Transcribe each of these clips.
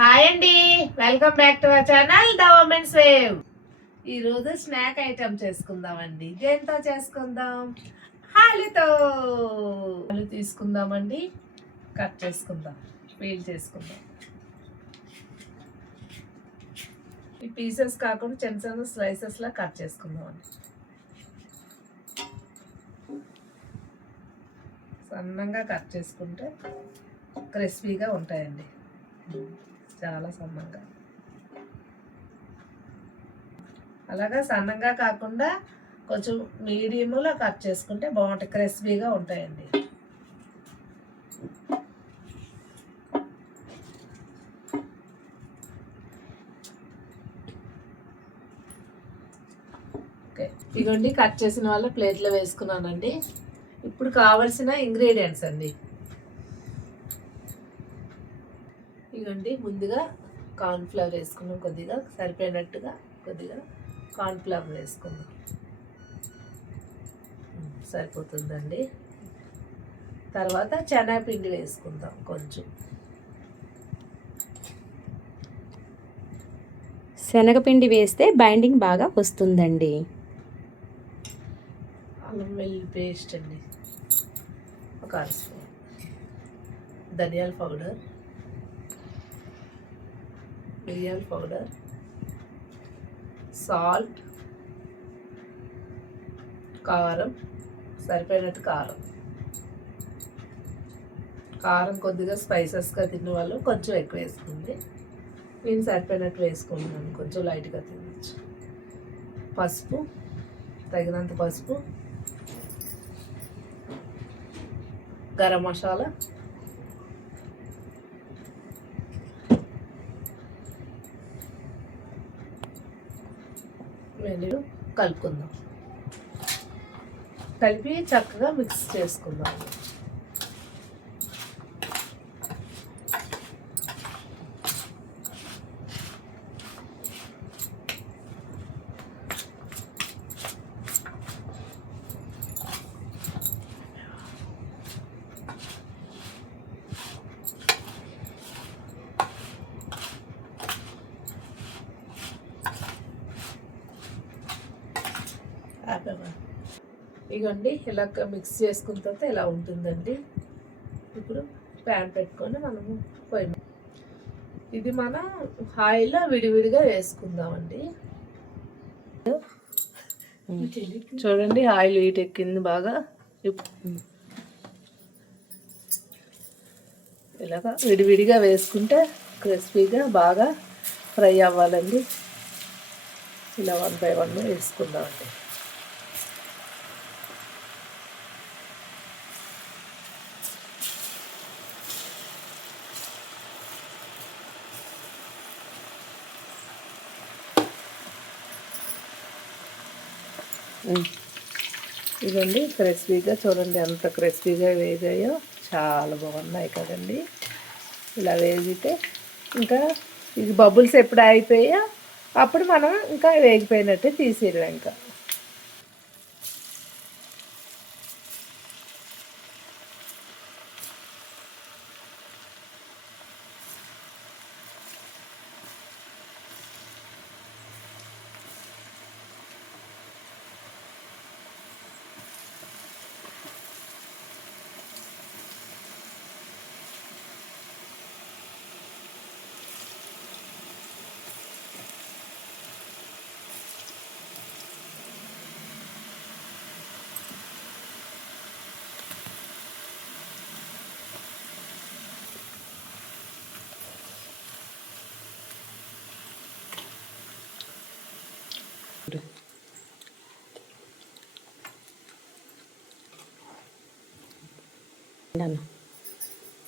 Hi అండి, welcome back to our channel the women's wave. ఈరోజు snack item చేసుకుందామండి. దేంతో చేసుకుందాం? ఆలుతో. ఆలు తీసుకుందామండి, కట్ చేసుకుందాం, పీల్ చేసుకుందాం. ఈ పీసెస్ కాకుండా చిన్న చిన్న స్లైసెస్లా కట్ చేసుకుందామండి. సన్నంగా కట్ చేసుకుంటే క్రిస్పీగా ఉంటాయండి, చాలా సన్నంగా. అలాగా సన్నంగా కాకుండా కొంచెం మీడియంలో కట్ చేసుకుంటే బాగుంటాయి, క్రిస్పీగా ఉంటాయండి. ఓకే, ఇదిగోండి కట్ చేసిన వాళ్ళ ప్లేట్లో వేసుకున్నానండి. ఇప్పుడు కావలసిన ఇంగ్రీడియంట్స్ అండి. ఇదిగోండి, ముందుగా కార్న్ఫ్లవర్ వేసుకున్నాం, కొద్దిగా సరిపోయినట్టుగా కొద్దిగా కార్న్ఫ్లవర్ వేసుకుందాం, సరిపోతుందండి. తర్వాత శనగపిండి వేసుకుందాం కొంచెం. శనగపిండి వేస్తే బైండింగ్ బాగా వస్తుందండి. అల్లం వెల్లుల్లి పేస్ట్ అండి ఒక అర స్పూన్. ధనియాల పౌడర్, మిరియాల పౌడర్, సాల్ట్, కారం, సరిపోయినట్టు కారం. కారం కొద్దిగా స్పైసెస్గా తిన్న వాళ్ళు కొంచెం ఎక్కువ వేసుకుంది, నేను సరిపోయినట్టు వేసుకుంటున్నాను, కొంచెం లైట్గా తినచ్చు. పసుపు, తగినంత పసుపు, గరం మసాలా, వెల్లుల్లి కలుపుకుందాం. కలిపి చక్కగా మిక్స్ చేసుకుందాం. ఇగోండి, ఇలా మిక్స్ చేసుకున్న తర్వాత ఇలా ఉంటుందండి. ఇప్పుడు ప్యాన్ పెట్టుకొని మనము పోయిన ఇది మనం ఆయిల్లో విడివిడిగా వేసుకుందామండి. చూడండి, ఆయిల్ హీట్ ఎక్కింది బాగా. ఇలాగా విడివిడిగా వేసుకుంటే క్రిస్పీగా బాగా ఫ్రై అవ్వాలండి. ఇలా 1 by 1 వేసుకుందామండి. ఇదండి క్రిస్పీగా, చూడండి ఎంత క్రిస్పీగా వేగాయో, చాలా బాగున్నాయి కదండి. ఇలా వేగితే ఇంకా ఇది బబుల్స్ ఎప్పుడు అయిపోయా అప్పుడు మనం ఇంకా వేగిపోయినట్టే తీసేయడం. ఇంకా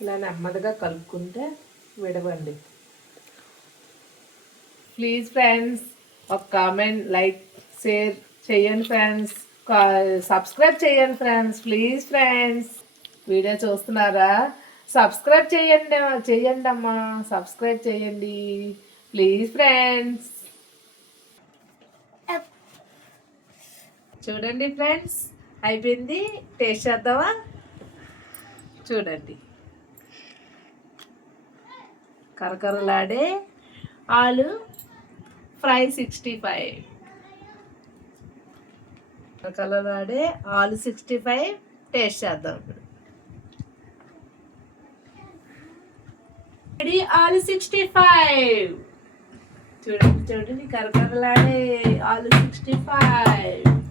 ఇలా నెమ్మదిగా కలుపుకుంటే విడవండి. ప్లీజ్ ఫ్రెండ్స్, ఒక కామెంట్, లైక్, షేర్ చేయండి ఫ్రెండ్స్. సబ్స్క్రైబ్ చేయండి ఫ్రెండ్స్, ప్లీజ్ ఫ్రెండ్స్. వీడియో చూస్తున్నారా? సబ్స్క్రైబ్ చేయండి అమ్మా, సబ్స్క్రైబ్ చేయండి ప్లీజ్ ఫ్రెండ్స్. చూడండి ఫ్రెండ్స్, అయిపోయింది. టేస్ట్ చేద్దామా? చూడండి, కరకరలాడే ఆలు ఫ్రై 65. కరకరలాడే ఆలు 65 టేస్ట్ చేద్దాం ఇప్పుడు. ఆలు 65 చూడండి, కరకరలాడే ఆలు 65.